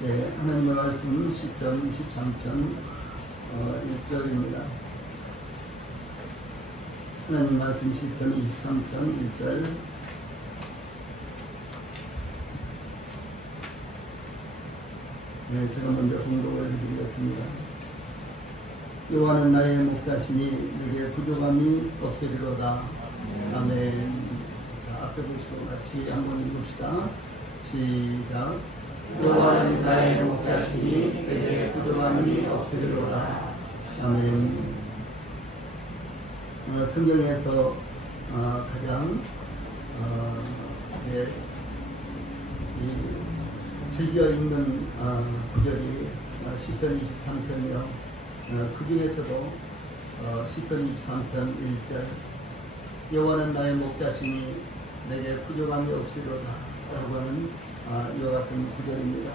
네, 하나님의 말씀 시편 23편 1절입니다. 하나님 말씀 시편 23편 1절. 네, 제가 먼저 공독을 해드리겠습니다. 여호와는 나의 목자시니 내게 부족함이 없으리로다. 아멘. 자, 앞에 보시고 같이 한번 읽읍시다. 시작. 여호와는 나의 목자시니 내게 부족함이 없으리로다. 아멘. 성경에서 가장 즐겨 읽는 구절이 시편 23편이요. 그 중에서도 시편 23편 1절. 여호와는 나의 목자시니 내게 부족함이 없으리로다 라고 하는 이와 같은 구절입니다.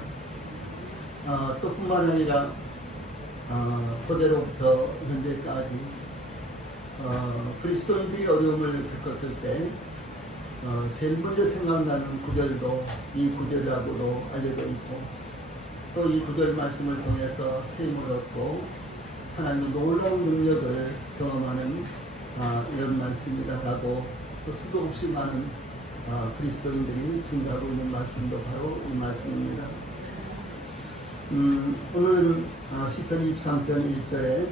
또 뿐만 아니라 그대로부터 현재까지 그리스도인들이 어려움을 겪었을 때 제일 먼저 생각나는 구절도 이 구절이라고도 알려져 있고, 또 이 구절 말씀을 통해서 세임을 얻고 하나님의 놀라운 능력을 경험하는 이런 말씀이다라고 수도 없이 많은 그리스도인들이 증거하고 있는 말씀도 바로 이 말씀입니다. 오늘은 시편 23편 1절에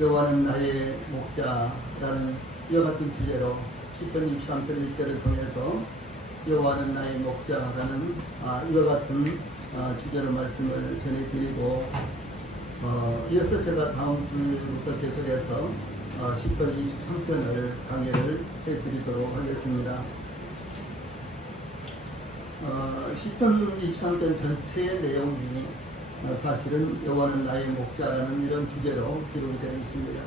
여호와는 나의 목자라는 이와 같은 주제로 시편 23편 1절을 통해서 여호와는 나의 목자라는 이와 같은 주제로 말씀을 전해드리고, 이어서 제가 다음 주부터 계속해서 시편 23편을 강의를 해드리도록 하겠습니다. 시편 23편 전체의 내용이 사실은 여호와는 나의 목자라는 이런 주제로 기록이 되어 있습니다.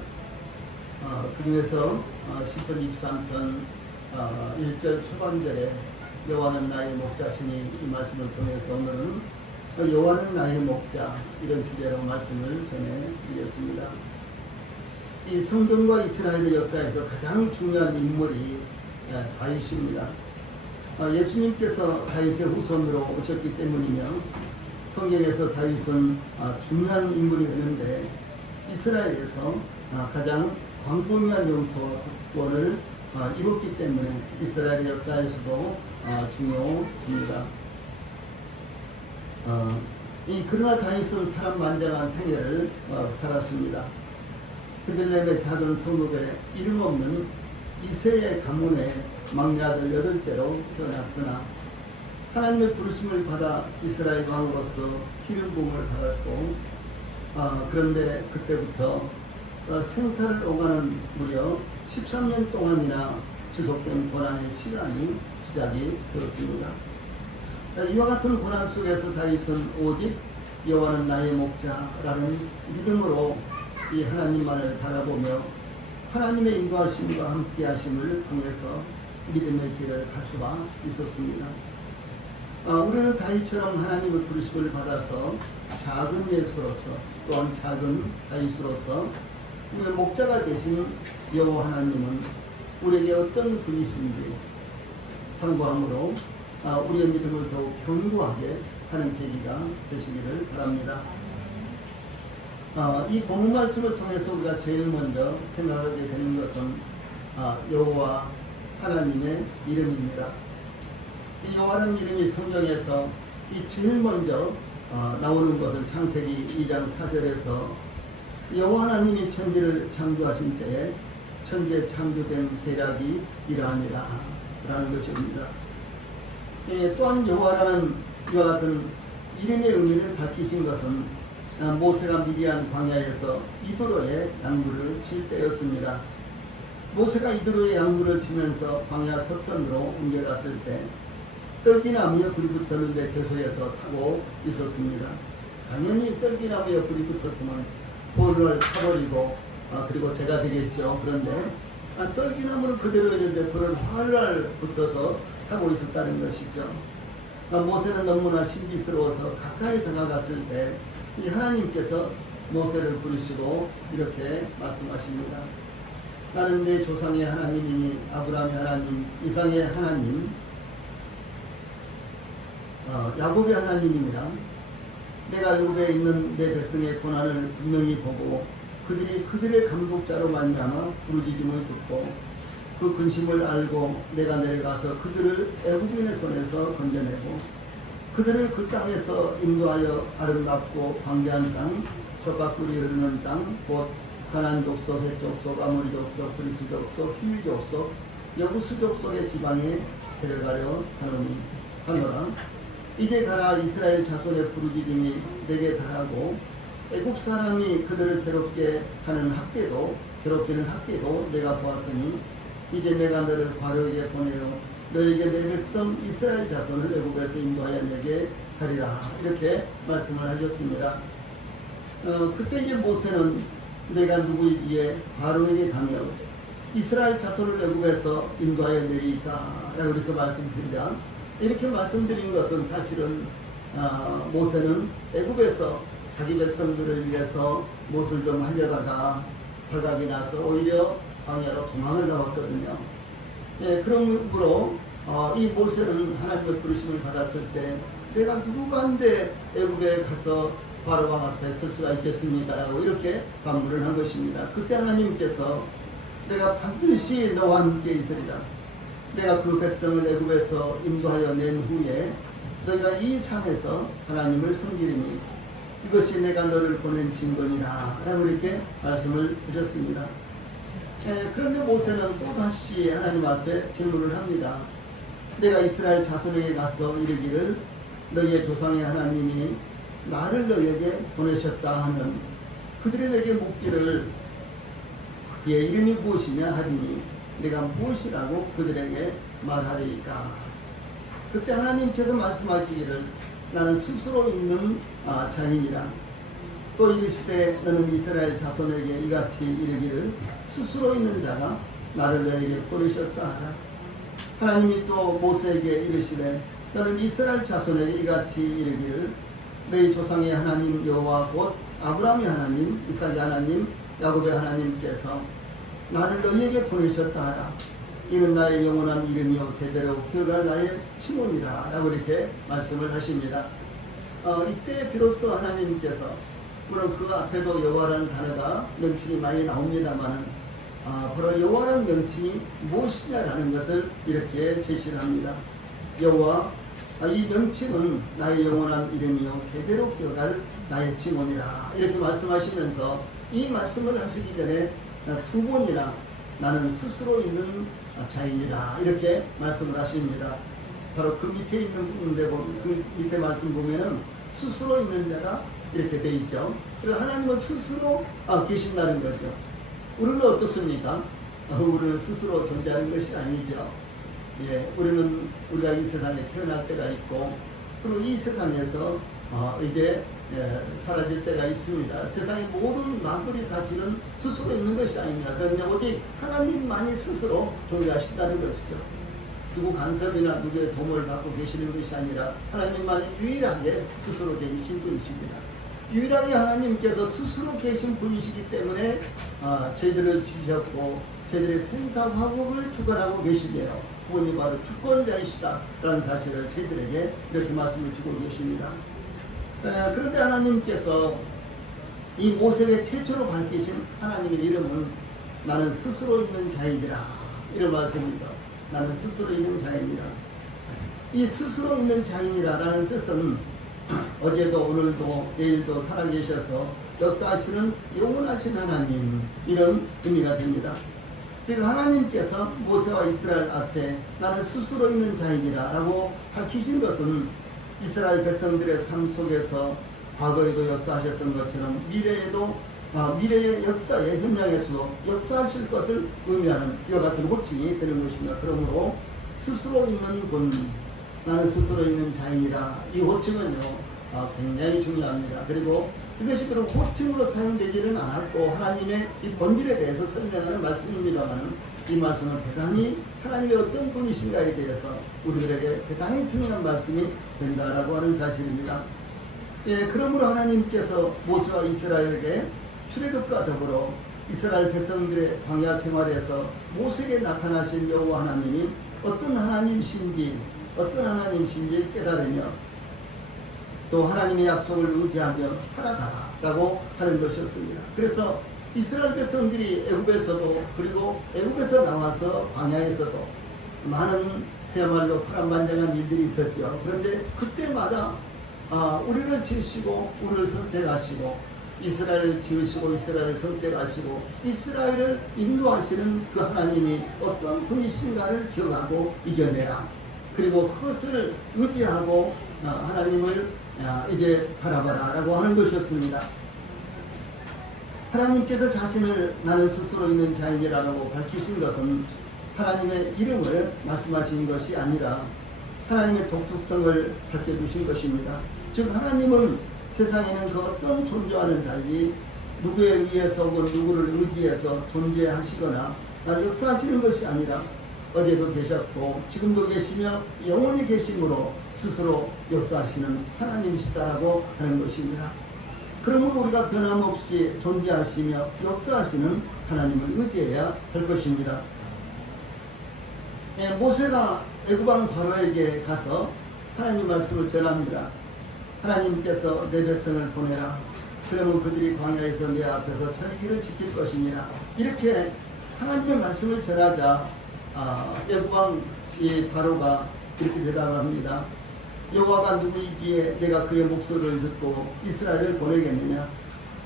그 중에서 시편 23편 1절 초반절에 여호와는 나의 목자시니 이 말씀을 통해서 오늘은 여호와는 나의 목자 이런 주제로 말씀을 전해드렸습니다. 이 성경과 이스라엘의 역사에서 가장 중요한 인물이 다윗입니다. 예수님께서 다윗의 후손으로 오셨기 때문이며 성경에서 다윗은 중요한 인물이 되는데, 이스라엘에서 가장 광범위한 영토권을 입었기 때문에 이스라엘 역사에서도 중요합니다. 그러나 다윗은 파란만장한 생애를 살았습니다. 베들레헴의 작은 성읍에 이름 없는 이새의 가문의 막내 아들 8째로 태어났으나 하나님의 부르심을 받아 이스라엘 왕으로서 기름 부음을 받았고, 그런데 그때부터 생사를 오가는 무려 13년 동안이나 지속된 고난의 시간이 시작이 되었습니다. 이와 같은 고난 속에서 다윗은 오직 여호와는 나의 목자라는 믿음으로 이 하나님만을 바라보며 하나님의 인도하심과 함께하심을 통해서 믿음의 길을 갈 수가 있었습니다. 우리는 다윗처럼 하나님의 부르심을 받아서 작은 예수로서, 또한 작은 다윗으로서 우리의 목자가 되신 여호와 하나님은 우리에게 어떤 분이신지 상고함으로 우리의 믿음을 더욱 견고하게 하는 계기가 되시기를 바랍니다. 이 본문 말씀을 통해서 우리가 제일 먼저 생각하게 되는 것은 여호와 하나님의 이름입니다. 이 여호와라는 이름이 성경에서 제일 먼저 나오는 것은 창세기 2장 4절에서 여호와 하나님이 천지를 창조하신 때에 천지에 창조된 계략이 이러하니라 라는 것입니다. 또한 여호와라는 이와 같은 이름의 의미를 밝히신 것은 모세가 미디안 광야에서 이드로의 양물을 칠 때였습니다. 모세가 이드로의 양물을 치면서 광야 서편으로 옮겨갔을 때 떨기나무에 불이 붙었는데 계속해서 타고 있었습니다. 당연히 떨기나무에 불이 붙었으면 불을 타버리고 그리고 제가 되겠죠. 그런데 떨기나무는 그대로 있는데 불을 활활 붙어서 타고 있었다는 것이죠. 모세는 너무나 신비스러워서 가까이 다가갔을 때 이 하나님께서 모세를 부르시고 이렇게 말씀하십니다. 나는 내 조상의 하나님이니 아브라함의 하나님, 이삭의 하나님, 야곱의 하나님이니라. 내가 애굽에 있는 내 백성의 고난을 분명히 보고 그들이 그들의 감독자로 말미암아 부르짖음을 듣고 그 근심을 알고 내가 내려가서 그들을 애굽인의 손에서 건져내고 그들을 그 땅에서 인도하여 아름답고 광대한 땅, 젖과 꿀이 흐르는 땅, 곧 가나안 족속, 헷 족속, 아모리 족속, 브리스 족속, 히위 족속, 여부스 족속의 지방에 데려가려 하노라. 이제 가라. 이스라엘 자손의 부르짖음이 내게 달하고 애굽 사람이 그들을 괴롭게는 학대도 내가 보았으니 이제 내가 너를 바로에게 보내어 너에게 내 백성 이스라엘 자손을 애굽에서 인도하여 내게 하리라. 이렇게 말씀을 하셨습니다. 그때 이제 모세는 내가 누구이기에 바로에게 가며 이스라엘 자손을 애굽에서 인도하여 내리까 라고 이렇게 말씀드리자, 이렇게 말씀드린 것은 사실은 모세는 애굽에서 자기 백성들을 위해서 못을 좀 하려다가 발각이 나서 오히려 광야로 도망을 나왔거든요. 예, 그러므로 이 모세는 하나님의 부르심을 받았을 때 내가 누구가 한데 애굽에 가서 바로 왕 앞에 설 수가 있겠습니까? 라고 이렇게 반문을 한 것입니다. 그때 하나님께서 내가 반드시 너와 함께 있으리라. 내가 그 백성을 애굽에서 인도하여 낸 후에 너희가 이 산에서 하나님을 섬기리니 이것이 내가 너를 보낸 증거니라 라고 이렇게 말씀을 하셨습니다. 그런데 모세는 또다시 하나님 앞에 질문을 합니다. 내가 이스라엘 자손에게 가서 이르기를 너희의 조상의 하나님이 나를 너희에게 보내셨다 하면 그들이 내게 묻기를 그의 이름이 무엇이냐 하리니 내가 무엇이라고 그들에게 말하리까. 그때 하나님께서 말씀하시기를 나는 스스로 있는 자인이라. 또 이르시되 너는 이스라엘 자손에게 이같이 이르기를 스스로 있는 자가 나를 너에게 부르셨다 하라. 하나님이 또 모세에게 이르시되 너는 이스라엘 자손에게 이같이 이르기를 너희 조상의 하나님 여호와 곧 아브라함의 하나님, 이삭의 하나님, 야곱의 하나님께서 나를 너희에게 보내셨다 하라. 이는 나의 영원한 이름이요 대대로 기어갈 나의 칭호니라 라고 이렇게 말씀을 하십니다. 이때 비로소 하나님께서, 물론 그 앞에도 여호와라는 단어가 명칭이 많이 나옵니다만 바로 여호와라는 명칭이 무엇이냐라는 것을 이렇게 제시를 합니다. 여호와, 이 명칭은 나의 영원한 이름이요 대대로 기어갈 나의 칭호니라 이렇게 말씀하시면서 이 말씀을 하시기 전에 두 번이나 나는 스스로 있는 자인이라 이렇게 말씀을 하십니다. 바로 그 밑에 있는 부분인데 그 밑에 말씀 보면은 스스로 있는 자가 이렇게 돼 있죠. 그래서 하나님은 스스로 계신다는 거죠. 우리는 어떻습니까? 우리는 스스로 존재하는 것이 아니죠. 예, 우리는 우리가 이 세상에 태어날 때가 있고 그리고 이 세상에서 이제 사라질 때가 있습니다. 세상의 모든 만물이 사실은 스스로 있는 것이 아닙니다. 그런데 오직 하나님만이 스스로 존재하신다는 것이죠. 누구 간섭이나 누구의 도움을 받고 계시는 것이 아니라 하나님만이 유일하게 스스로 계신 분이십니다. 유일하게 하나님께서 스스로 계신 분이시기 때문에 저희들을 지으셨고 저희들의 생사화복을 주관하고 계시네요. 그분이 바로 주권자이시다 라는 사실을 저희들에게 이렇게 말씀을 주고 계십니다. 그런데 하나님께서 이 모세에게 최초로 밝히신 하나님의 이름은 나는 스스로 있는 자이니라 이런 말씀입니다. 나는 스스로 있는 자이니라. 이 스스로 있는 자이니라 라는 뜻은 어제도 오늘도 내일도 살아계셔서 역사하시는 영원하신 하나님, 이런 의미가 됩니다. 즉 하나님께서 모세와 이스라엘 앞에 나는 스스로 있는 자이니라 라고 밝히신 것은 이스라엘 백성들의 삶 속에서 과거에도 역사하셨던 것처럼 미래의 역사의 현장에서도 역사하실 것을 의미하는 이와 같은 호칭이 되는 것입니다. 그러므로 스스로 있는 분, 나는 스스로 있는 자이니라, 이 호칭은요 굉장히 중요합니다. 그리고 이것이 그럼 호칭으로 사용되지는 않았고 하나님의 이 본질에 대해서 설명하는 말씀입니다만 이 말씀은 대단히 하나님의 어떤 분이신가에 대해서 우리들에게 대단히 중요한 말씀이 된다라고 하는 사실입니다. 예, 그러므로 하나님께서 모세와 이스라엘에게 출애굽과 더불어 이스라엘 백성들의 광야 생활에서 모세에게 나타나신 여호와 하나님이 어떤 하나님이신지 깨달으며 또 하나님의 약속을 의지하며 살아가라라고 하는 것이었습니다. 그래서 이스라엘 백성들이 애굽에서도 그리고 애굽에서 나와서 광야에서도 많은 그야말로 파란만장한 일들이 있었죠. 그런데 그때마다 우리를 지으시고 우리를 선택하시고 이스라엘을 지으시고 이스라엘을 선택하시고 이스라엘을 인도하시는 그 하나님이 어떤 분이신가를 기억하고 이겨내라. 그리고 그것을 의지하고 하나님을 이제 바라봐라 라고 하는 것이었습니다. 하나님께서 자신을 나는 스스로 있는 자인이라고 밝히신 것은 하나님의 이름을 말씀하신 것이 아니라 하나님의 독특성을 밝혀주신 것입니다. 즉 하나님은 세상에는 그 어떤 존재와는 달리 누구에 의해서 혹은 누구를 의지해서 존재하시거나 역사하시는 것이 아니라 어제도 계셨고 지금도 계시며 영원히 계심으로 스스로 역사하시는 하나님이시다라고 하는 것입니다. 그러므로 우리가 변함없이 존재하시며 역사하시는 하나님을 의지해야 할 것입니다. 모세가 애굽왕 바로에게 가서 하나님 말씀을 전합니다. 하나님께서 내 백성을 보내라. 그러면 그들이 광야에서 내 앞에서 절기를 지킬 것이니라. 이렇게 하나님의 말씀을 전하자 애굽왕 바로가 이렇게 대답을 합니다. 여호와가 누구이기에 내가 그의 목소리를 듣고 이스라엘을 보내겠느냐?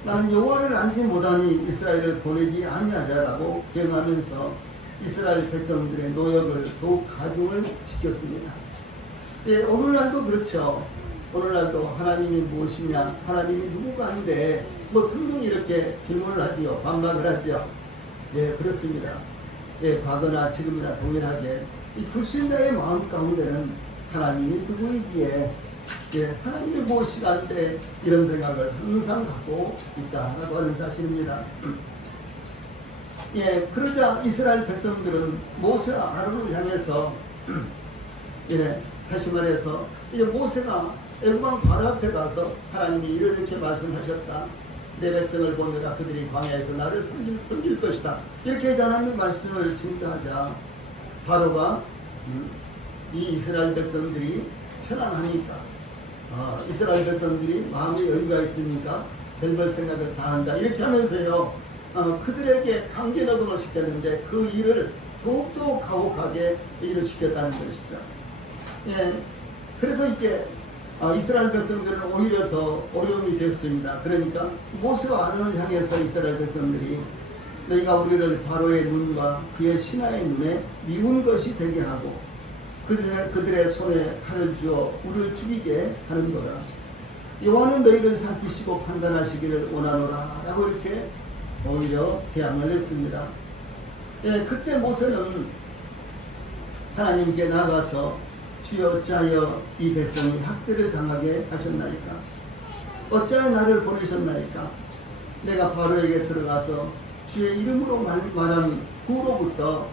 나는 여호와를 알지 못하니 이스라엘을 보내지 아니하리라고 경하면서 이스라엘 백성들의 노역을 더욱 가중을 시켰습니다. 오늘날도 그렇죠. 오늘날도 하나님이 무엇이냐, 하나님이 누구가 한데 등등 이렇게 질문을 하지요. 반박을 하죠. 그렇습니다. 과거나 지금이나 동일하게 이 불신자의 마음 가운데는 하나님이 누구이기에 하나님이 무엇이가 한데 이런 생각을 항상 갖고 있다라고 하는 사실입니다. 그러자 이스라엘 백성들은 모세와 아론을 향해서 다시 말해서 이제 모세가 애굽왕 바로 앞에 가서 하나님이 이렇게 말씀하셨다. 내 백성을 보내라. 그들이 광야에서 나를 섬길 것이다. 이렇게 하나님의 말씀을 증거하자 바로가 이 이스라엘 백성들이 편안하니까 이스라엘 백성들이 마음에 여유가 있으니까 별별 생각을 다 한다. 이렇게 하면서요 그들에게 강제 노동을 시켰는데 그 일을 더욱더 가혹하게 일을 시켰다는 것이죠. 그래서 이제 이스라엘 백성들은 오히려 더 어려움이 됐습니다. 그러니까 모세와 아론을 향해서 이스라엘 백성들이 너희가 우리를 바로의 눈과 그의 신하의 눈에 미운 것이 되게 하고 그들의 손에 칼을 주어 우리를 죽이게 하는 거라. 여호와는 너희를 살피시고 판단하시기를 원하노라 라고 이렇게 오히려 대항을 했습니다. 그때 모세는 하나님께 나가서 주여 어찌하여 이 백성이 학대를 당하게 하셨나이까? 어찌하여 나를 보내셨나이까? 내가 바로에게 들어가서 주의 이름으로 말한 후로부터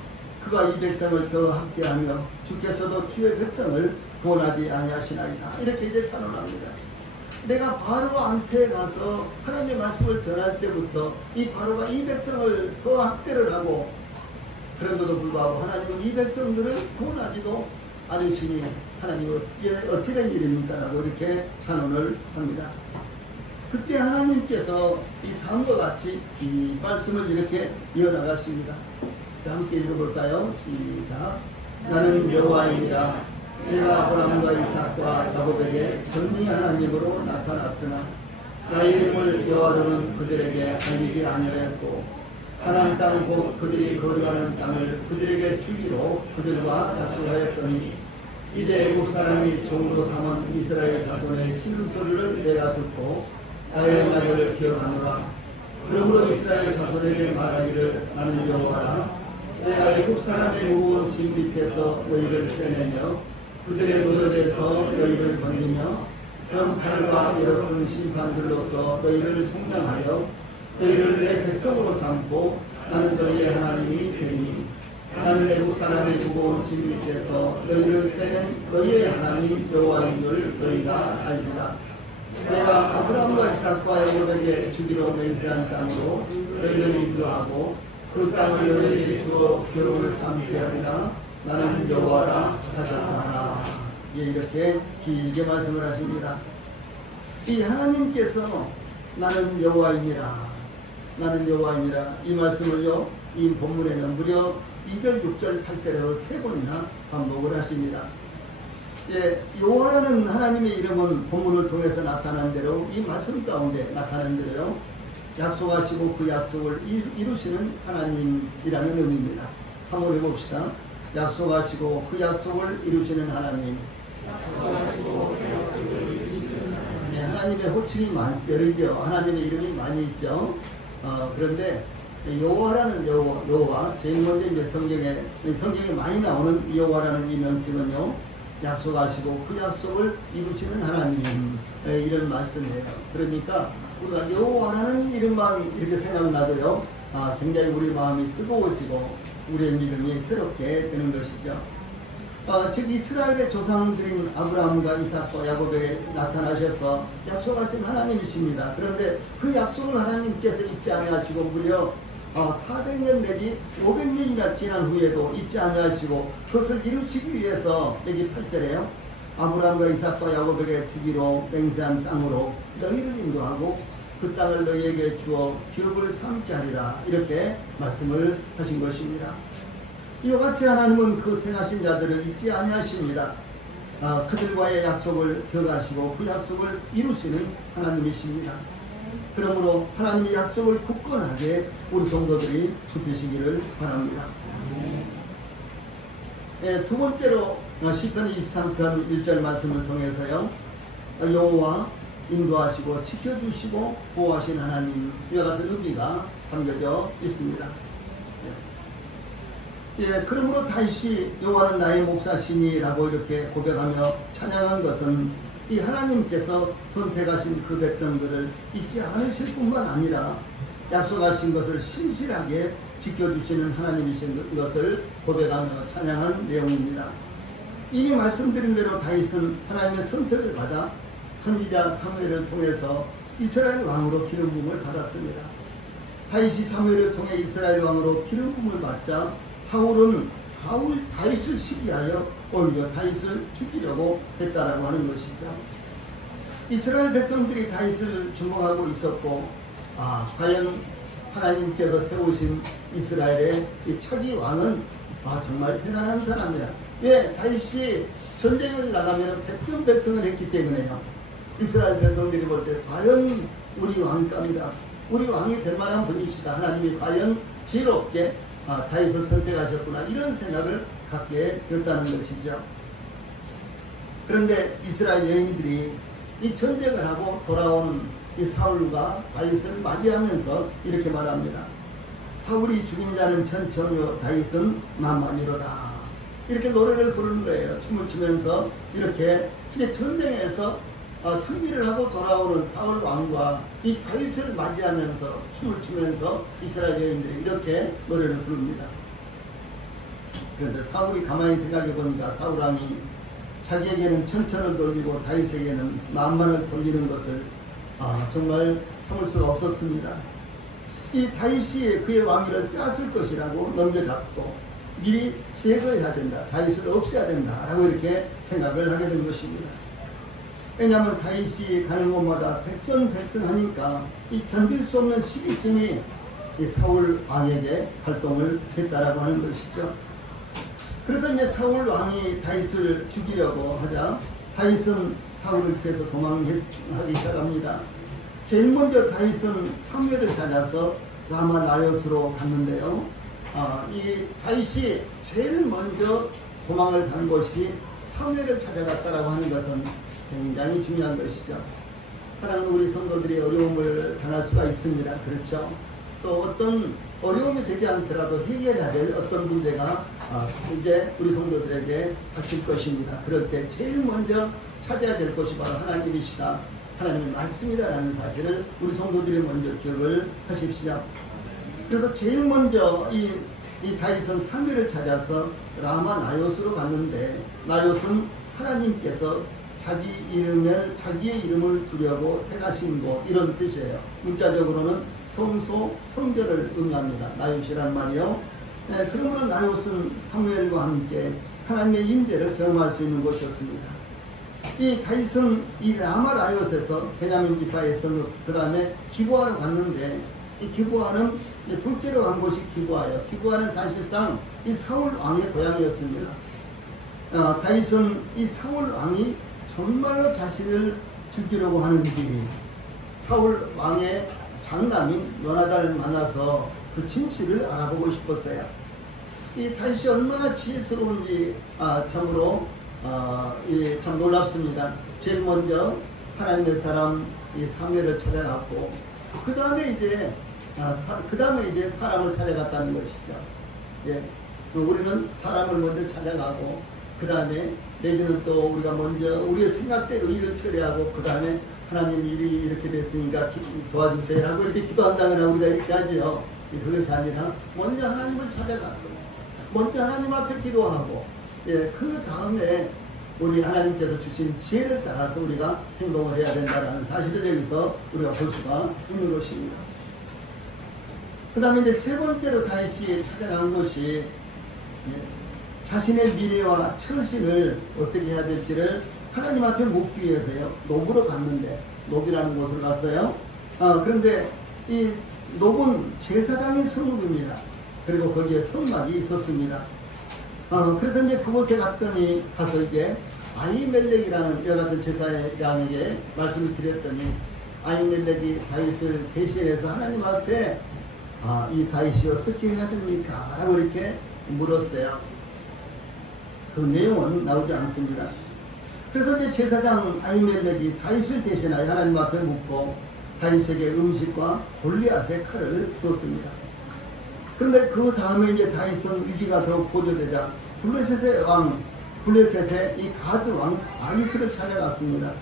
그가 이 백성을 더 학대하며 주께서도 주의 백성을 구원하지 아니하시나이다. 이렇게 이제 단언합니다. 내가 바로한테 가서 하나님의 말씀을 전할 때부터 이 바로가 이 백성을 더 학대를 하고 그런데도 불구하고 하나님은 이 백성들을 구원하지도 않으시니 하나님 어찌 된 일입니까? 라고 이렇게 단언을 합니다. 그때 하나님께서 이 다음과 같이 이 말씀을 이렇게 이어나가십니다. 함께 읽어볼까요? 시작. 나는 여호와이니라. 내가 아브라함과 이삭과 야곱에게 전능히 하나님으로 나타났으나 나의 이름을 여호와로는 그들에게 알리지 아니하였고 가나안 땅 곧 그들이 거류하는 땅을 그들에게 주기로 그들과 약속하였더니 이제 애굽 사람이 종으로 삼은 이스라엘 자손의 신음소리를 내가 듣고 나의 언약을 기억하노라. 그러므로 이스라엘 자손에게 말하기를 나는 여호와라. 내가 애굽 사람의 무거운 짐 밑에서 너희를 빼내며 그들의 노역에서 너희를 건지며 병팔과 여러 심판들로서 너희를 속량하여 너희를 내 백성으로 삼고 나는 너희의 하나님이 되니 나는 애국 사람의 무거운 짐 밑에서 너희를 빼낸 너희의 하나님 여호와인 줄 너희가 알리라. 내가 아브라함과 이삭과 야곱에게 주기로 맹세한 땅으로 너희를 인도하고 그 땅을 너희에게 주어 결혼을 삼게 하리라. 나는 여호와라 하셨다. 이렇게 길게 말씀을 하십니다. 이 하나님께서 나는 여호와이니라, 나는 여호와이니라, 이 말씀을요, 이 본문에는 무려 2절, 6절, 8절에서 3번이나 반복을 하십니다. 예, 여호와라는 하나님의 이름은 본문을 통해서 나타난 대로 이 말씀 가운데 나타난 대로요, 약속하시고 그 약속을 이루시는 하나님이라는 의미입니다. 한번 해봅시다. 약속하시고 그 약속을 이루시는 하나님. 네, 하나님의 호칭이 여러죠. 하나님의 이름이 많이 있죠. 그런데 여호와라는 여호와, 제일 먼저 이제 성경에 많이 나오는 여호와라는 이 명칭은요, 약속하시고 그 약속을 이루시는 하나님, 이런 말씀이에요. 그러니까 우리가 여호와라는 이름만 이렇게 생각나도요, 굉장히 우리 마음이 뜨거워지고 우리의 믿음이 새롭게 되는 것이죠. 즉 이스라엘의 조상들인 아브라함과 이삭과 야곱에게 나타나셔서 약속하신 하나님이십니다. 그런데 그 약속을 하나님께서 잊지 아니하시고 무려 400년 내지 500년이나 지난 후에도 잊지 아니하시고 그것을 이루시기 위해서 여기 8절에요. 아브라함과 이삭과 야곱에게 주기로 맹세한 땅으로 너희를 인도하고 그 땅을 너희에게 주어 기업을 삼게 하리라, 이렇게 말씀을 하신 것입니다. 이와 같이 하나님은 그 택하신 자들을 잊지 아니하십니다. 그들과의 약속을 기억하시고 그 약속을 이루시는 하나님이십니다. 그러므로 하나님의 약속을 굳건하게 우리 성도들이 붙으시기를 바랍니다. 두 번째로 시편 23편 1절 말씀을 통해서요, 여호와 인도하시고 지켜주시고 보호하신 하나님, 이와 같은 의미가 담겨져 있습니다. 그러므로 다시 여호와는 나의 목사시니라고 이렇게 고백하며 찬양한 것은 이 하나님께서 선택하신 그 백성들을 잊지 않으실 뿐만 아니라 약속하신 것을 신실하게 지켜주시는 하나님이신 것을 고백하며 찬양한 내용입니다. 이미 말씀드린 대로 다윗은 하나님의 선택을 받아 선지자 사무엘을 통해서 이스라엘 왕으로 기름 부음을 받았습니다. 다윗이 사무엘을 통해 이스라엘 왕으로 기름 부음을 받자 사울은 다윗을 시기하여 오히려 다윗을 죽이려고 했다라고 하는 것이죠. 이스라엘 백성들이 다윗을 주목하고 있었고, 과연 하나님께서 세우신 이스라엘의 이 차기 왕은 정말 대단한 사람이야. 왜? 다윗이 전쟁을 나가면 백전 백성을 했기 때문에요. 이스라엘 백성들이 볼 때 과연 우리 왕감이다, 우리 왕이 될 만한 분이시다, 하나님이 과연 지혜롭게 다윗을 선택하셨구나, 이런 생각을 갖게 됐다는 것이죠. 그런데 이스라엘 여인들이 이 전쟁을 하고 돌아오는 이 사울과 다윗을 맞이하면서 이렇게 말합니다. 사울이 죽인 자는 천천히요 다윗은 만만이로다, 이렇게 노래를 부르는 거예요. 춤을 추면서 이렇게 이제 전쟁에서 승리를 하고 돌아오는 사울 왕과 이 다윗을 맞이하면서 춤을 추면서 이스라엘 여인들이 이렇게 노래를 부릅니다. 그런데 사울이 가만히 생각해 보니까 사울 왕이 자기에게는 천천을 돌리고 다윗에게는 만만을 돌리는 것을 정말 참을 수가 없었습니다. 이 다윗이 그의 왕위를 빼앗을 것이라고 넘겨잡고 미리 제거해야 된다, 다윗을 없애야 된다라고 이렇게 생각을 하게 된 것입니다. 왜냐하면 다윗이 가는 곳마다 백전백승하니까 이 견딜 수 없는 시기쯤이 이 사울 왕에게 활동을 했다라고 하는 것이죠. 그래서 이제 사울 왕이 다윗을 죽이려고 하자 다윗은 사울을 피해서 도망하기 시작합니다. 제일 먼저 다윗은 사무엘을 찾아서 라마 나요스로 갔는데요. 이 다윗이 제일 먼저 도망을 간 곳이 사무엘을 찾아갔다라고 하는 것은 굉장히 중요한 것이죠. 사랑하는 우리 성도들이 어려움을 당할 수가 있습니다. 그렇죠? 또 어떤 어려움이 되지 않더라도 해결해야 될 어떤 문제가 이제 우리 성도들에게 닥칠 것입니다. 그럴 때 제일 먼저 찾아야 될 것이 바로 하나님이시다, 하나님의 말씀이다라는 사실을 우리 성도들이 먼저 기억을 하십시오. 그래서 제일 먼저 이 다윗은 사무엘을 찾아서 라마 나요스로 갔는데, 나요스는 하나님께서 자기의 이름을 두려고 택하신 곳, 이런 뜻이에요. 문자적으로는 성소, 성전을 의미합니다. 나요스란 말이요. 그러므로 나요스는 사무엘과 함께 하나님의 임재를 경험할 수 있는 곳이었습니다. 이 다윗은 이 라마라이옷에서 베냐민 지파에서 그 다음에 기브아로 갔는데, 이 기브아는 둘째로 간 곳이 기브아예요. 기브아는 사실상 이 사울 왕의 고향이었습니다. 다윗은 이 사울 왕이 정말로 자신을 죽이려고 하는지 사울 왕의 장남인 요나단을 만나서 그 진실을 알아보고 싶었어요. 이 다윗이 얼마나 지혜스러운지 참으로 참 놀랍습니다. 제일 먼저 하나님의 사람 이 사무엘을 찾아갔고, 그 다음에 이제 사람을 찾아갔다는 것이죠. 예, 우리는 사람을 먼저 찾아가고, 그 다음에 내지는 또 우리가 먼저 우리의 생각대로 일을 처리하고, 그 다음에 하나님 일이 이렇게 됐으니까 도와주세요 하고 이렇게 기도한다거나 우리가 이렇게 하죠. 그것이 아니라 먼저 하나님을 찾아가서 먼저 하나님 앞에 기도하고, 예, 그 다음에 우리 하나님께서 주신 지혜를 따라서 우리가 행동을 해야 된다는 사실을 여기서 우리가 볼 수가 있는 것입니다. 그 다음에 이제 세 번째로 다윗이 찾아간 것이, 예, 자신의 미래와 처신을 어떻게 해야 될지를 하나님 앞에 묻기 위해서요. 노브로 갔는데, 노브라는 곳을 갔어요. 그런데 이 노브는 제사장의 성읍입니다. 그리고 거기에 성막이 있었습니다. 그래서 이제 그곳에 갔더니, 가서 이제 아히멜렉이라는 여같은 제사장에게 말씀을 드렸더니, 아히멜렉이 다윗을 대신해서 하나님 앞에 이 다윗이 어떻게 해야 됩니까? 라고 이렇게 물었어요. 그 내용은 나오지 않습니다. 그래서 이제 제사장 아히멜렉이 다윗을 대신하여 하나님 앞에 묻고 다윗에게 음식과 골리앗의 칼을 주었습니다. 그런데 그 다음에 이제 다윗은 위기가 더욱 고조되자 블레셋의 이 가드 왕 아기스를 찾아갔습니다.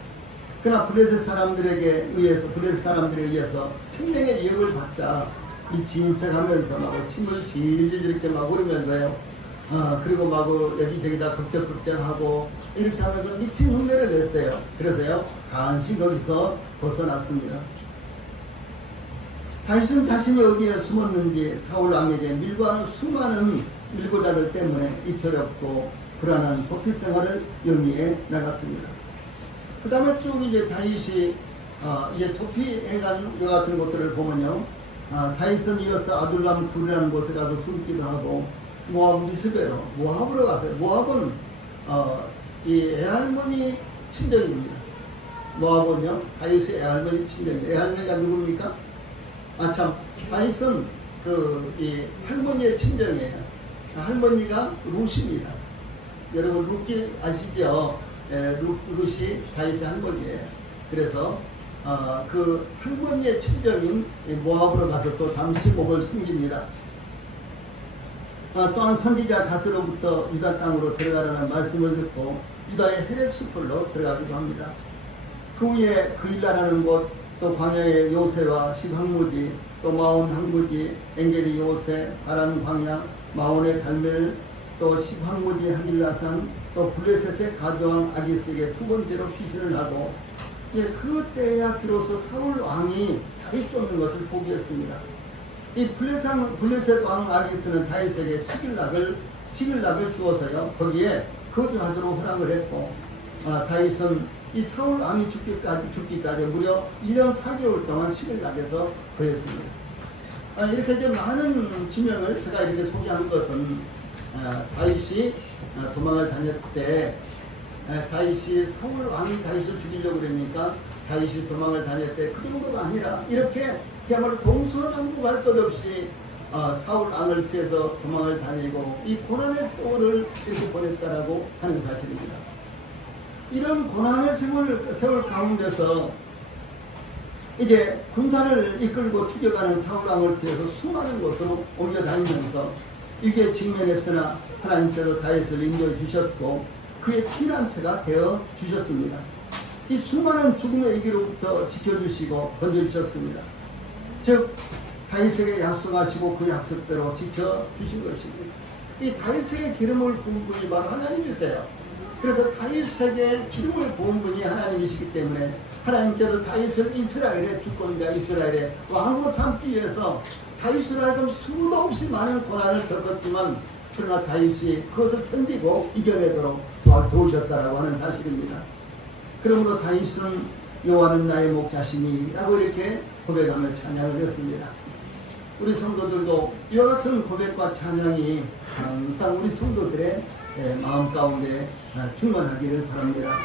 그러나 블레셋 사람들에 의해서 생명의 위협을 받자 미친 척하면서 막 침을 질질 이렇게 막 흐르면서요. 그리고 막 여기저기다 걱정하고 이렇게 하면서 미친 흉내를 냈어요. 그래서요, 간신히 거기서 벗어났습니다. 다윗은 자신이 어디에 숨었는지 사울 왕에게 밀고하는 수많은 밀고자들 때문에 이토렵고 불안한 도피 생활을 영위해 나갔습니다. 그 다음에 쭉 이제 다윗이 이제 도피해간 여 같은 것들을 보면요, 다윗은 이어서 아둘람 굴이라는 곳에 가서 숨기도 하고, 모압 미스베로 모압으로 갔어요. 모압은 이 애할머니 친정입니다. 모압은요, 다윗의 애할머니 친정이에요. 애할머니가 누굽니까? 다윗은 이 할머니의 친정이에요. 할머니가 룻입니다. 여러분 룻기 아시죠? 룻이 다윗의 할머니예요. 그래서 그 할머니의 친정인 모압으로 가서 또 잠시 몸을 숨깁니다. 또한 선지자 가스로부터 유다 땅으로 들어가라는 말씀을 듣고 유다의 헤렛수풀로 들어가기도 합니다. 그 후에 그일라라는 곳, 또 광야의 요새와 십항무지, 또 마온 항무지, 엔게리 요새, 바란 광야, 마온의 갈멜, 또 십항무지 하길라산, 또 블레셋의 가드왕 아기스에게 두 번째로 피신을 하고, 그때야 비로소 사울 왕이 다윗 쫓는 것을 포기했습니다. 이 블레셋 왕 아기스는 다윗에게 시길락을 주어서요, 거기에 거주하도록 허락을 했고, 다윗은 이 사울 왕이 죽기까지 무려 1년 4개월 동안 시길락에서 거했습니다. 이렇게 이제 많은 지명을 제가 이렇게 소개한 것은 다윗이 도망을 다녔을 때, 다윗이 사울 왕이 다윗을 죽이려고 그러니까 다윗이 도망을 다닐 때 그 정도가 아니라 이렇게 그야말로 동서남북할 것 없이 사울 왕을 피해서 도망을 다니고 이 고난의 세월을 이렇게 보냈다라고 하는 사실입니다. 이런 고난의 세월 가운데서 이제 군사를 이끌고 추격하는 사울 왕을 피해서 수많은 곳으로 옮겨 다니면서 이게 직면했으나 하나님께서 다윗을 인도해 주셨고 그의 피난처가 되어 주셨습니다. 이 수많은 죽음의 위기로부터 지켜주시고 건져주셨습니다. 즉 다윗에게 약속하시고 그 약속대로 지켜주신 것입니다. 이 다윗에게 기름을 부은 분이 바로 하나님이세요. 그래서 다윗에게 기름을 부은 분이 하나님이시기 때문에 하나님께서 다윗을 이스라엘의 주권자, 이스라엘의 왕으로 삼기 위해서 다윗으로 하여금 수도 없이 많은 고난을 겪었지만 그러나 다윗이 그것을 견디고 이겨내도록 도우셨다라고 하는 사실입니다. 그러므로 다윗은 여호와는 나의 목자시니라고 이렇게 고백함을 찬양을 했습니다. 우리 성도들도 이와 같은 고백과 찬양이 항상 우리 성도들의 마음 가운데 충만하기를 바랍니다.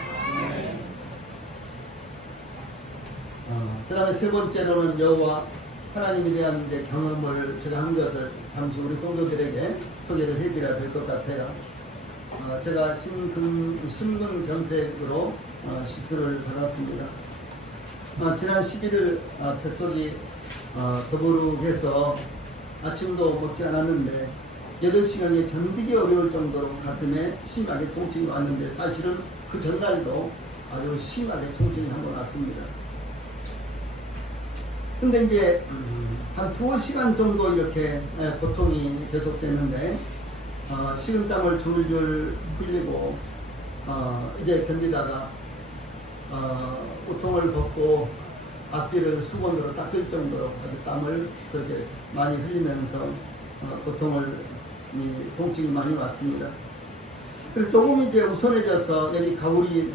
그 다음에 세 번째로는 여호와 하나님에 대한 경험을 제가 한 것을 잠시 우리 성도들에게 소개를 해드려야 될 것 같아요. 제가 심근경색으로 시술을 받았습니다. 지난 11일 뱃속이 더부룩해서 아침도 먹지 않았는데 8시간이 견디기 어려울 정도로 가슴에 심하게 통증이 왔는데 사실은 그 전날도 아주 심하게 통증이 한번 왔습니다. 근데 이제 한 2시간 정도 이렇게 고통이 계속됐는데 식은땀을 줄줄 흘리고 이제 견디다가 우통을 벗고 앞뒤를 수건으로 닦을 정도로 아주 땀을 그렇게 많이 흘리면서 통증이 많이 왔습니다. 그래서 조금 이제 우선해져서 여기 가구리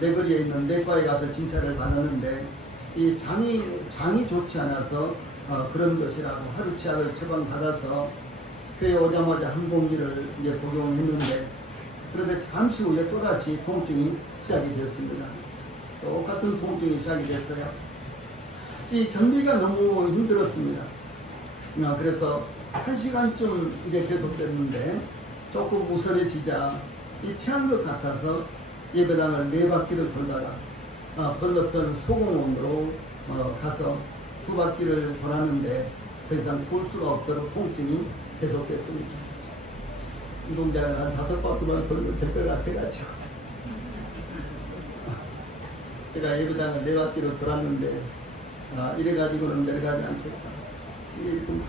내거리에 있는 내과에 가서 진찰을 받았는데 이 장이 좋지 않아서 그런 것이라고 하루 치약을 처방받아서 교회 오자마자 한 봉지를 이제 복용했는데 그런데 잠시 후에 또다시 통증이 시작이 됐습니다. 똑같은 통증이 시작이 됐어요. 이 견디기가 너무 힘들었습니다. 그래서 1시간쯤 이제 계속됐는데 조금 우선해지자 이 체한 것 같아서 예배당을 4바퀴를 돌다가 건너편 소공원으로 가서 2바퀴를 돌았는데 더 이상 볼 수가 없도록 통증이 계속됐습니다. 운동장을 한 5바퀴만 돌면 될 것 같아가지고 제가 예배당을 4바퀴로 돌았는데 이래가지고는 내려가지 않겠다. 이렇게 막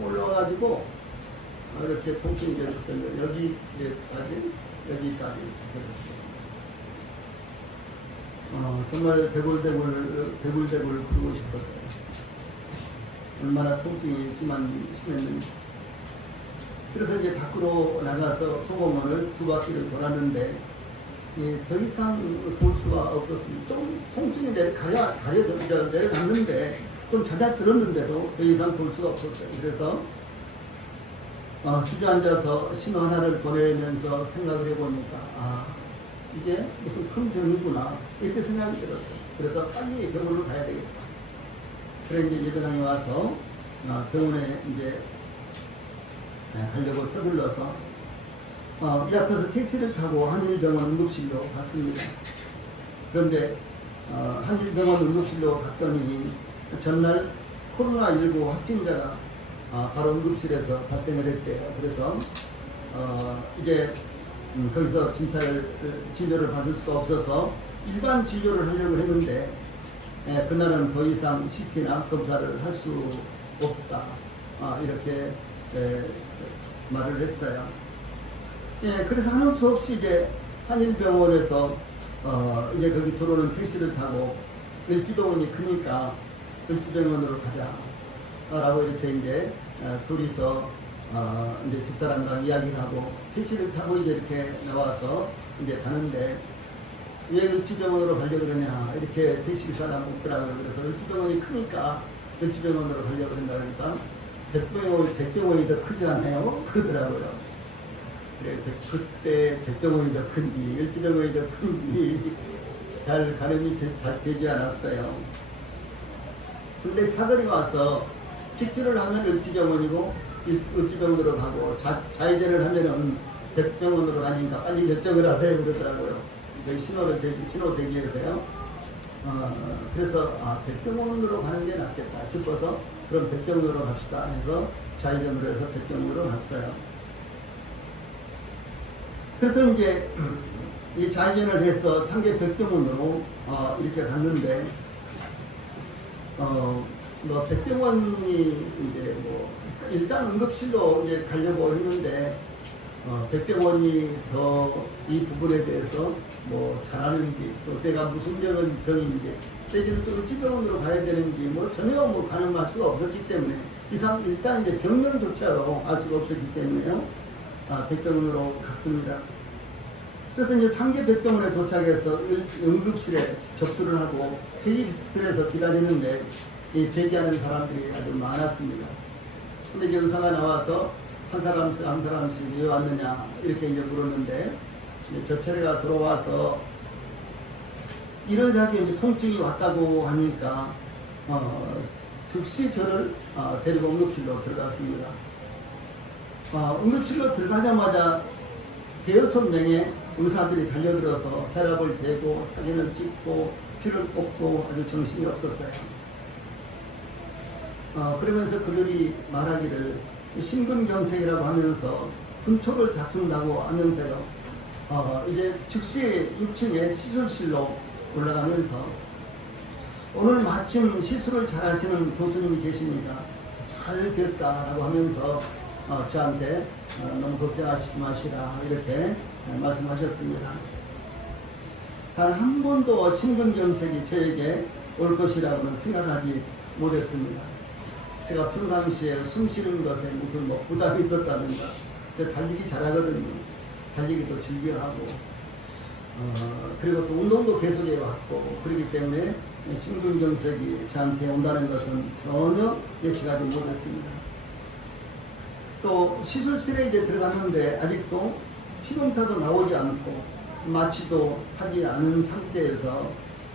올라와가지고 이렇게 통증이 계속됐는데 여기까지 계속됐습니다. 정말 대굴대굴 굴고 싶었어요. 얼마나 통증이 심했는지. 그래서 이제 밖으로 나가서 소공원을 2바퀴를 돌았는데 더 이상 돌 수가 없었습니다. 좀 통증이 내려갔는데 좀 잦아들었는데도 더 이상 돌 수가 없었어요. 그래서 주저앉아서 신호 하나를 보내면서 생각을 해보니까 이게 무슨 큰 병이구나 이렇게 생각이 들었어요. 그래서 빨리 병원으로 가야 되겠다. 그래 이제 예배당에 와서 병원에 이제 가려고 서둘러서 이 앞에서 택시를 타고 한일병원 응급실로 갔습니다. 그런데 한일병원 응급실로 갔더니 전날 코로나19 확진자가 바로 응급실에서 발생을 했대요. 그래서 이제 거기서 진료를 받을 수가 없어서 일반 진료를 하려고 했는데 그날은 더 이상 CT나 검사를 할 수 없다 이렇게 말을 했어요. 그래서 하는 수 없이 이제 한일병원에서 이제 거기 들어오는 택시를 타고 을지병원이 크니까 을지병원으로 가자라고 이렇게 이제 둘이서 이제 집사람과 이야기를 하고 택시를 타고 이제 이렇게 나와서 이제 가는데 왜 을지병원으로 가려고 그러냐 이렇게 택시기사가 묻더라고요. 그래서 을지병원이 크니까 을지병원으로 가려고 한다니까 백병원이 더 크지 않아요? 그러더라고요. 그래, 그때 백병원이 더 큰지 을지병원이 더 큰지 잘 가늠이 잘 되지 않았어요. 근데 사거리 와서 직주를 하면 을지병원이고 을지병원으로 가고 좌회전을 하면은 백병원으로 가니까 빨리 결정을 하세요 그러더라고요. 신호 대기에서요. 그래서 백병원으로 가는 게 낫겠다 싶어서 그럼 백병원으로 갑시다 해서 좌회전으로 해서 백병원으로 갔어요. 그래서 이제 이 좌회전을 해서 상계 백병원으로 이렇게 갔는데 백병원이 이제 일단 응급실로 이제 가려고 했는데 백병원이 더 이 부분에 대해서 잘하는지 또 내가 무슨 병인지 내지는 또 을지병원으로 가야 되는지 전혀 가늠할 수가 없었기 때문에 일단 이제 병명조차도 알 수가 없었기 때문에요. 백병원으로 갔습니다. 그래서 이제 상계백병원에 도착해서 응급실에 접수를 하고 대기실에서 기다리는데 이 대기하는 사람들이 아주 많았습니다. 근데 이제 의사가 나와서 한 사람씩 왜 왔느냐 이렇게 이제 물었는데 이제 저 차례가 들어와서 이러이러하게 이제 통증이 왔다고 하니까 즉시 저를 데리고 응급실로 들어갔습니다. 응급실로 들어가자마자 대여섯 명의 의사들이 달려들어서 혈압을 재고 사진을 찍고 피를 뽑고 아주 정신이 없었어요. 그러면서 그들이 말하기를 심근경색이라고 하면서 분초를 다툰다고 하면서요. 이제 즉시 6층에 시술실로 올라가면서 오늘 마침 시술을 잘 하시는 교수님이 계시니까 잘 됐다라고 하면서 저한테 너무 걱정하시지 마시라 이렇게 말씀하셨습니다. 단 한 번도 심근경색이 저에게 올 것이라고는 생각하지 못했습니다. 제가 평상시에 숨 쉬는 것에 무슨 부담이 있었다든가, 제가 달리기 잘하거든요. 달리기도 즐겨하고, 그리고 또 운동도 계속해 왔고, 그렇기 때문에 심근경색이 저한테 온다는 것은 전혀 예측하지 못했습니다. 또 시술실에 이제 들어갔는데 아직도 피검사도 나오지 않고 마취도 하지 않은 상태에서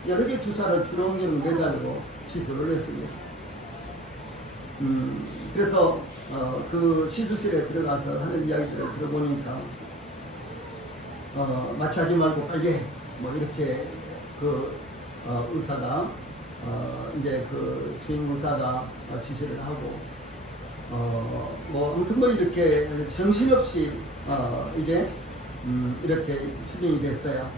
여러 개 주사를 주렁주렁 매달고 시술을 했습니다. 그래서 그 시술실에 들어가서 하는 이야기들을 들어보니까 마취하지 말고 빨리 해. 이렇게 그 의사가 이제 그 주임 의사가 지시를 하고 아무튼 이렇게 정신없이 이제 이렇게 추진이 됐어요.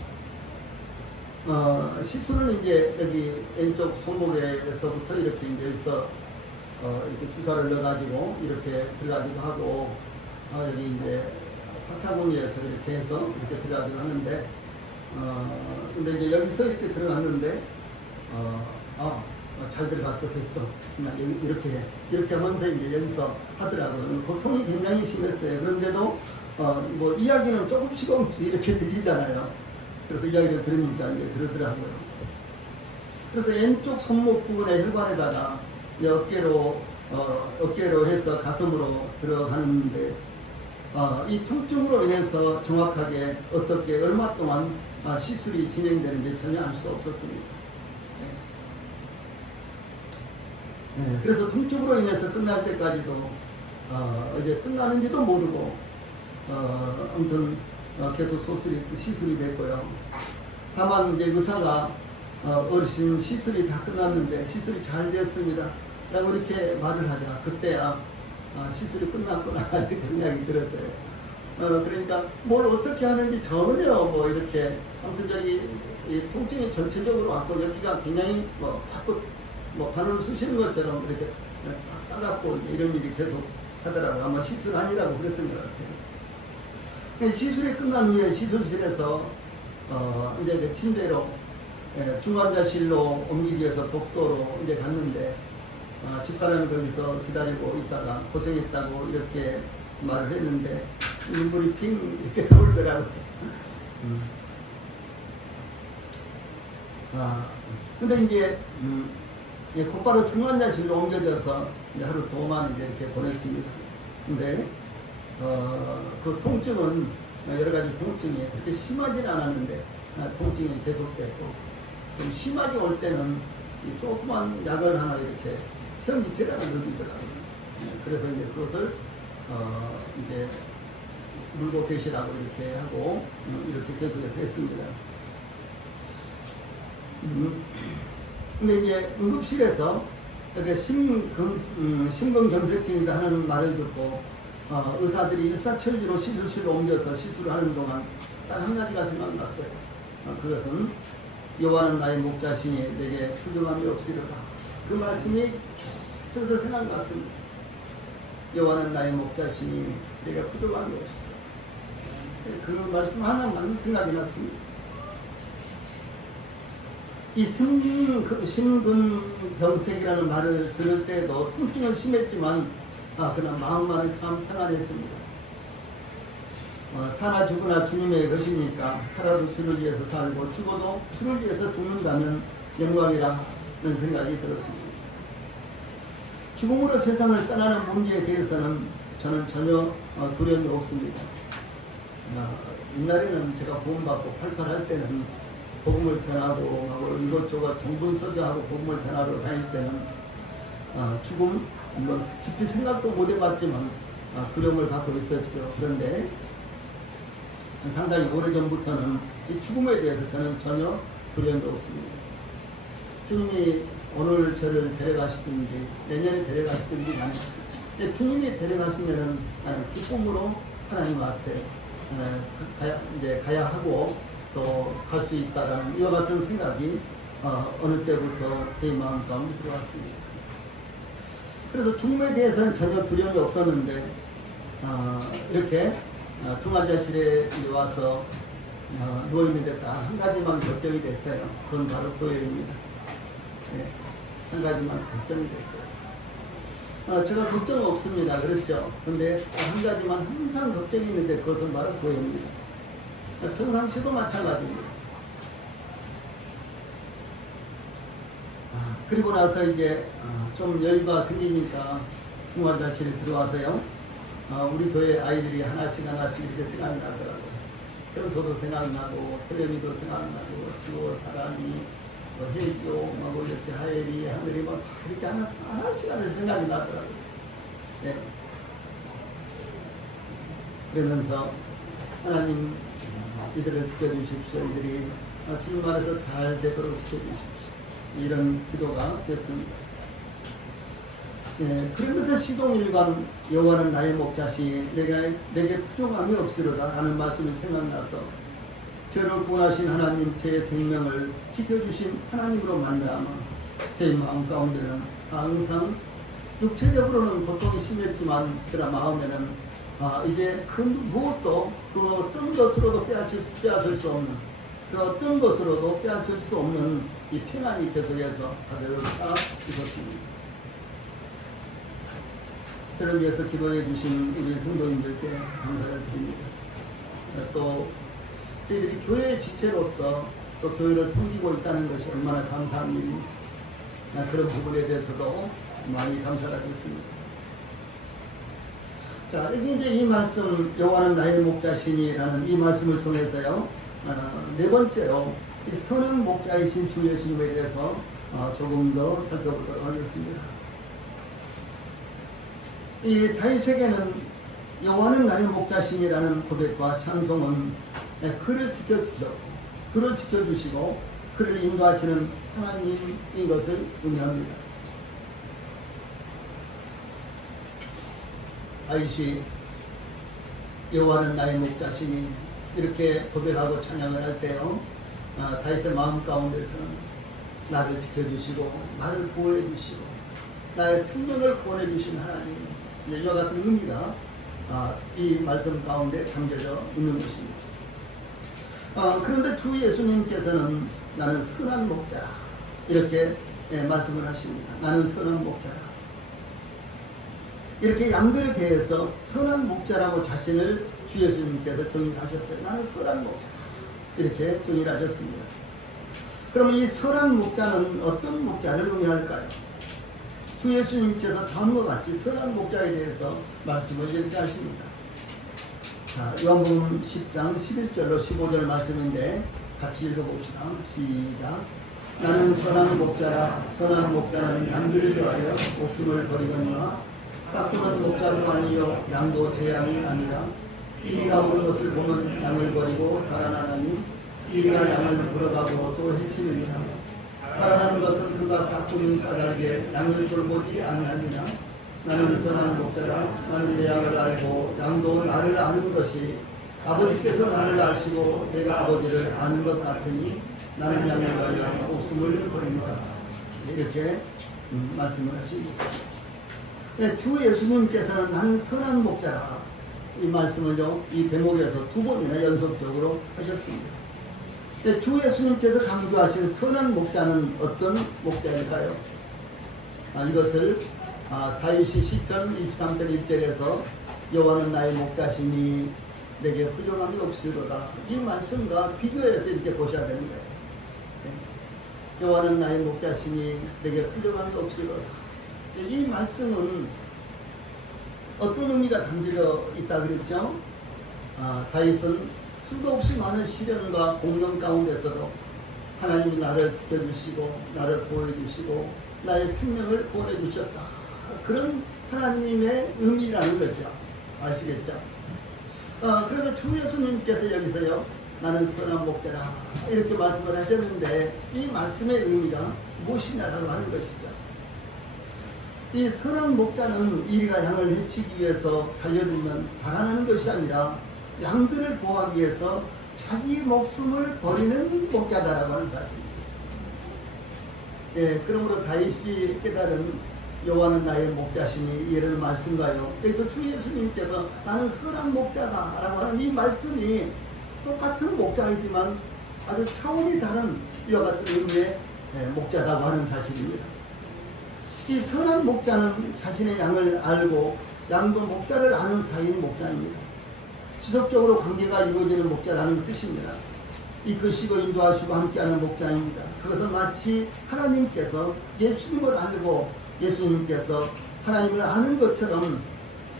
시술은 이제 여기 왼쪽 손목에서부터 이렇게 이제 여기서 이렇게 주사를 넣어가지고 이렇게 들어가기도 하고 여기 이제 사타구니에서 이렇게 해서 이렇게 들어가기도 하는데 근데 이제 여기서 이렇게 들어갔는데 잘 들어갔어 됐어 그냥 여기 이렇게 해 이렇게 하면서 이제 여기서 하더라고요. 고통이 굉장히 심했어요. 그런데도 이야기는 조금씩 이렇게 들리잖아요. 그래서 이야기를 들으니까 이제 그러더라고요. 그래서 왼쪽 손목 부분의 혈관에다가 이제 어깨로 해서 가슴으로 들어가는데 이 통증으로 인해서 정확하게 어떻게 얼마 동안 시술이 진행되는지 전혀 알 수 없었습니다. 네, 그래서 통증으로 인해서 끝날 때까지도 이제 끝나는지도 모르고 아무튼 계속 시술이 됐고요. 다만 이제 의사가 어르신 시술이 다 끝났는데 시술이 잘 되었습니다 라고 이렇게 말을 하자 그때야 시술이 끝났구나 이렇게 생각이 들었어요. 그러니까 뭘 어떻게 하는지 전혀 이렇게 아무튼 저기 이 통증이 전체적으로 왔고 여기가 굉장히 자꾸 바늘을 쑤시는 것처럼 이렇게 딱 따갑고 이런 일이 계속 하더라고요. 아마 시술 아니라고 그랬던 것 같아요. 시술이 끝난 후에 시술실에서 이제 그 침대로 중환자실로 옮기기 위해서 복도로 이제 갔는데 집사람이 거기서 기다리고 있다가 고생했다고 이렇게 말을 했는데 눈물이 핑 이렇게 돌더라고요. 근데 이제 곧바로 중환자실로 옮겨져서 이제 하루 동안 이제 이렇게 보냈습니다. 근데 그 통증은 여러 가지 통증이 그렇게 심하지는 않았는데 통증이 계속됐고 좀 심하게 올 때는 이 조그만 약을 하나 이렇게 혀 밑에다가 넣기더라고요. 그래서 이제 그것을 이제 물고 계시라고 이렇게 하고 이렇게 계속해서 했습니다. 근데 이제 응급실에서 이렇게 심근경색증이다 하는 말을 듣고 의사들이 일사천리로 시술실로 옮겨서 시술을 하는 동안 딱 한 가지가 생각났어요. 그것은 여호와는 나의 목자시니 내게 부족함이 없으리로다. 그 말씀이 계속해서 생각났습니다. 여호와는 나의 목자시니 내가 부족함이 없으리로다. 그 말씀 하나만 생각이 났습니다. 이 심근경색이라는 말을 들을 때도 통증은 심했지만 그러나 마음만은 참 편안했습니다. 사나 죽으나 주님의 것이니까 살아도 주를 위해서 살고 죽어도 주를 위해서 죽는다면 영광이라는 생각이 들었습니다. 죽음으로 세상을 떠나는 문제에 대해서는 저는 전혀 두려움이 없습니다. 옛날에는 제가 복음받고 팔팔할 때는 복음을 전하고 하고 이것저것 동분서주하고 복음을 전하러 다닐 때는 죽음 뭐 깊이 생각도 못 해봤지만 두려움을 갖고 있었죠. 그런데 상당히 오래전부터는 이 죽음에 대해서 저는 전혀 두려움이 없습니다. 주님이 오늘 저를 데려가시든지 내년에 데려가시든지 간에 주님이 데려가시면은 나는 기쁨으로 하나님 앞에 가야 하고 또 갈 수 있다라는 이와 같은 생각이 어느 때부터 제 마음 가운데 들어왔습니다. 그래서 죽음에 대해서는 전혀 두려움이 없었는데 이렇게 중환자실에 와서 누워있는데 딱 한 가지만 걱정이 됐어요. 그건 바로 교회입니다. 네, 한 가지만 걱정이 됐어요. 제가 걱정 없습니다. 그렇죠? 근데 한 가지만 항상 걱정이 있는데 그것은 바로 교회입니다. 평상시도 마찬가지입니다. 그리고 나서 이제 좀 여유가 생기니까 중환자실에 들어와서요. 우리 교회 아이들이 하나씩 이렇게 생각이 나더라고요. 현소도 생각나고 세련이도 생각나고 지호 사랑이 혜교 뭐 이렇게 하엘이 하늘이 막 이렇게 하나씩 생각이 나더라고요. 네. 그러면서 하나님 이들을 지켜주십시오. 이들이 주님 안에서 잘 되도록 지켜주십시오. 이런 기도가 됐습니다. 예, 그러면서 시동일관 여호와는 나의 목자시 내게 부족함이 없으리라 하는 말씀이 생각나서 저를 구원하신 하나님 제 생명을 지켜주신 하나님으로 말미암아 제 마음 가운데는 항상 육체적으로는 고통이 심했지만 그러나 마음에는 이제 큰 무엇도 그 어떤 것으로도 빼앗을 수 없는 그 어떤 것으로도 빼앗을 수 없는 이 평안이 계속해서 가득 차 있었습니다. 저를 위해서 기도해 주신 우리 성도님들께 감사를 드립니다. 또 저희들이 교회의 지체로서 또 교회를 섬기고 있다는 것이 얼마나 감사한 일인지 그런 부분에 대해서도 많이 감사가 됐습니다. 자, 여기 이제 이 말씀 여호와는 나의 목자시니라는 이 말씀을 통해서요. 네 번째로 이 선한 목자이신 주 예수님에 대해서 조금 더 살펴보도록 하겠습니다. 이 다윗에게는 여호와는 나의 목자시니라는 고백과 찬송은 그를 지켜주셨고 그를 지켜주시고 그를 인도하시는 하나님인 것을 의미합니다. 다윗이 여호와는 나의 목자시니 이렇게 고백하고 찬양을 할 때요, 다윗의 마음 가운데서는 나를 지켜주시고 나를 보호해 주시고 나의 생명을 구원해 주신 하나님, 이와 같은 의미가 이 말씀 가운데 담겨져 있는 것입니다. 그런데 주 예수님께서는 나는 선한 목자라 이렇게 말씀을 하십니다. 나는 선한 목자라. 이렇게 양들에 대해서 선한 목자라고 자신을 주 예수님께서 정의하셨어요. 나는 선한 목자라 이렇게 정의하셨습니다. 그럼 이 선한 목자는 어떤 목자를 의미할까요? 주 예수님께서 다음과 같이 선한 목자에 대해서 말씀을 이렇게 하십니다. 자, 요한복음 10장 11절로 15절 말씀인데 같이 읽어봅시다. 시작. 나는 선한 목자라. 선한 목자는 양들을 위하여 목숨을 버리거니와 싹두는 목자도 아니요 양도 제 양이 아니라 이리가 오는 것을 보면 양을 버리고 달아나니 이리가 양을 물어가고 또 해치느니라. 달아나는 것은 그가 싹두는 까닭에 양을 돌보지 아니하느냐. 나는 선한 목자라. 나는 내 양을 알고 양도 나를 아는 것이 아버지께서 나를 아시고 내가 아버지를 아는 것 같으니 나는 양을 위하여 목숨을 버립니다. 이렇게 말씀을 하십니다. 네, 주 예수님께서는 나는 선한 목자라 이 말씀을요 이 대목에서 두 번이나 연속적으로 하셨습니다. 네, 주 예수님께서 강조하신 선한 목자는 어떤 목자일까요? 이것을 다윗이 시편 23편 1절에서 여호와는 나의 목자시니 내게 훌륭함이 없으로다. 이 말씀과 비교해서 이렇게 보셔야 되는 거예요. 여호와는 나의 목자시니 내게 훌륭함이 없으로다. 이 말씀은 어떤 의미가 담겨 있다 그랬죠? 다윗은 수도 없이 많은 시련과 공경 가운데서도 하나님이 나를 지켜주시고 나를 보호해주시고 나의 생명을 보내주셨다. 그런 하나님의 의미라는 거죠. 아시겠죠? 그러면 주 예수님께서 여기서요, 나는 선한 목자라 이렇게 말씀을 하셨는데 이 말씀의 의미가 무엇이냐라고 하는 것이죠. 이 선한 목자는 이리가 양을 해치기 위해서 달려들면 달아나는 것이 아니라 양들을 보호하기 위해서 자기 목숨을 버리는 목자다라고 하는 사실입니다. 예, 그러므로 다윗이 깨달은 여호와는 나의 목자시니 이를 말씀과요. 그래서 주 예수님께서 나는 선한 목자다라고 하는 이 말씀이 똑같은 목자이지만 아주 차원이 다른 이와 같은 의미의 목자라고 하는 사실입니다. 이 선한 목자는 자신의 양을 알고 양도 목자를 아는 사이인 목자입니다. 지속적으로 관계가 이루어지는 목자라는 뜻입니다. 이끄시고 인도하시고 함께하는 목자입니다. 그것은 마치 하나님께서 예수님을 알고 예수님께서 하나님을 아는 것처럼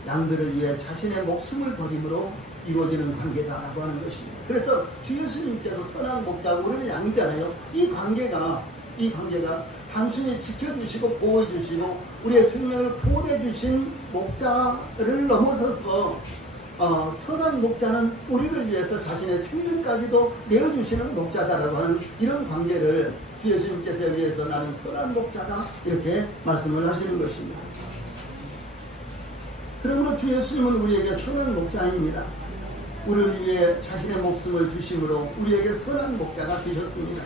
양들을 위해 자신의 목숨을 버림으로 이루어지는 관계다라고 하는 것입니다. 그래서 주 예수님께서 선한 목자고 우리는 양이잖아요. 이 관계가 단순히 지켜주시고 보호해주시고 우리의 생명을 구원해주신 목자를 넘어서서 선한 목자는 우리를 위해서 자신의 생명까지도 내어주시는 목자다라고 하는 이런 관계를 주 예수님께서 여기에서 나는 선한 목자다 이렇게 말씀을 하시는 것입니다. 그러므로 주 예수님은 우리에게 선한 목자입니다. 우리를 위해 자신의 목숨을 주심으로 우리에게 선한 목자가 되셨습니다.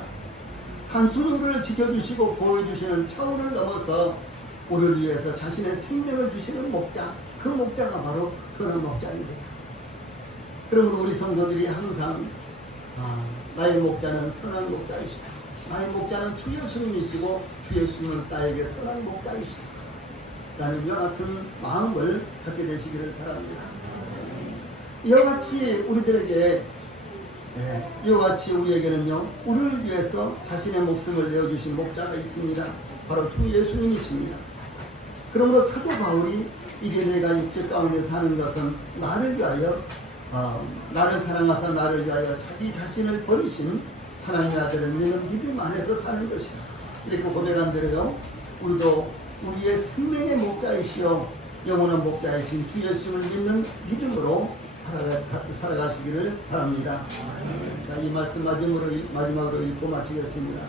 단순히 우리를 지켜주시고 보호해주시는 차원을 넘어서 우리를 위해서 자신의 생명을 주시는 목자, 그 목자가 바로 선한 목자입니다. 그러므로 우리 성도들이 항상 나의 목자는 선한 목자이시다. 나의 목자는 주 예수님이시고 주 예수님은 나에게 선한 목자이시다. 라는 이와 같은 마음을 갖게 되시기를 바랍니다. 이와 같이 우리들에게 이와 같이 우리에게는요, 우리를 위해서 자신의 목숨을 내어주신 목자가 있습니다. 바로 주 예수님이십니다. 그러므로 사도 바울이 이제 내가 육체 가운데 사는 것은 나를 위하여 나를 사랑하사 나를 위하여 자기 자신을 버리신 하나님의 아들을 믿는 믿음 안에서 사는 것이다. 이렇게 고백한 대로요, 우리도 우리의 생명의 목자이시여 영원한 목자이신 주 예수님을 믿는 믿음으로 살아가시기를 바랍니다. 자, 이 말씀 마지막으로 읽고 마치겠습니다.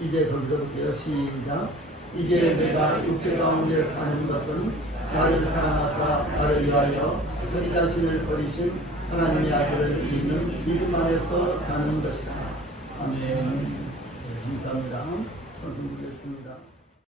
이제 거기서부터 시작. 이제 내가 육체 가운데 사는 것은 나를 사랑하사 나를 위하여 자기 자신을 버리신 하나님의 아들을 믿는 믿음 안에서 사는 것이다. 아멘. 감사합니다. 선생님 드리겠습니다.